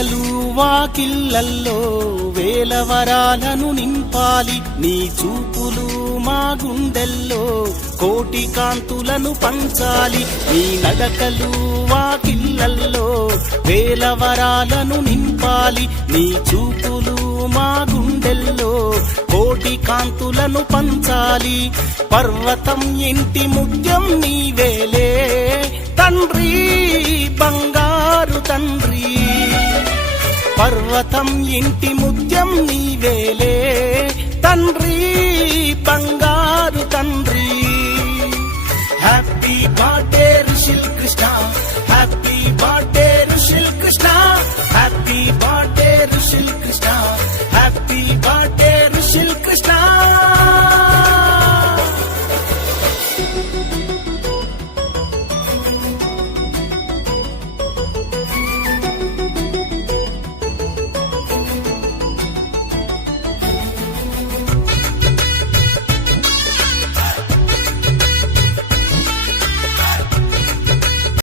నడకలు వాకిళ్ళల్లో వేల వరాలను నింపాలి, నీ చూపులు మా గుండెల్లో కోటి కాంతులను పంచాలి. నీ నడకలు వాకిళ్ళల్లో వేల వరాలను నింపాలి, నీ చూపులు మా గుండెల్లో కోటి కాంతులను పంచాలి. పర్వతం ఇంటి ముత్యం నీవేలే తండ్రి, బంగారు తండ్రి. పర్వతం ఇంటి ముత్యం నీవేలే తండ్రి, బంగారు తండ్రి. Happy birthday Rushil Krishna, happy birthday Rushil Krishna, happy birthday Rushil Krishna, happy birthday Rushil Krishna.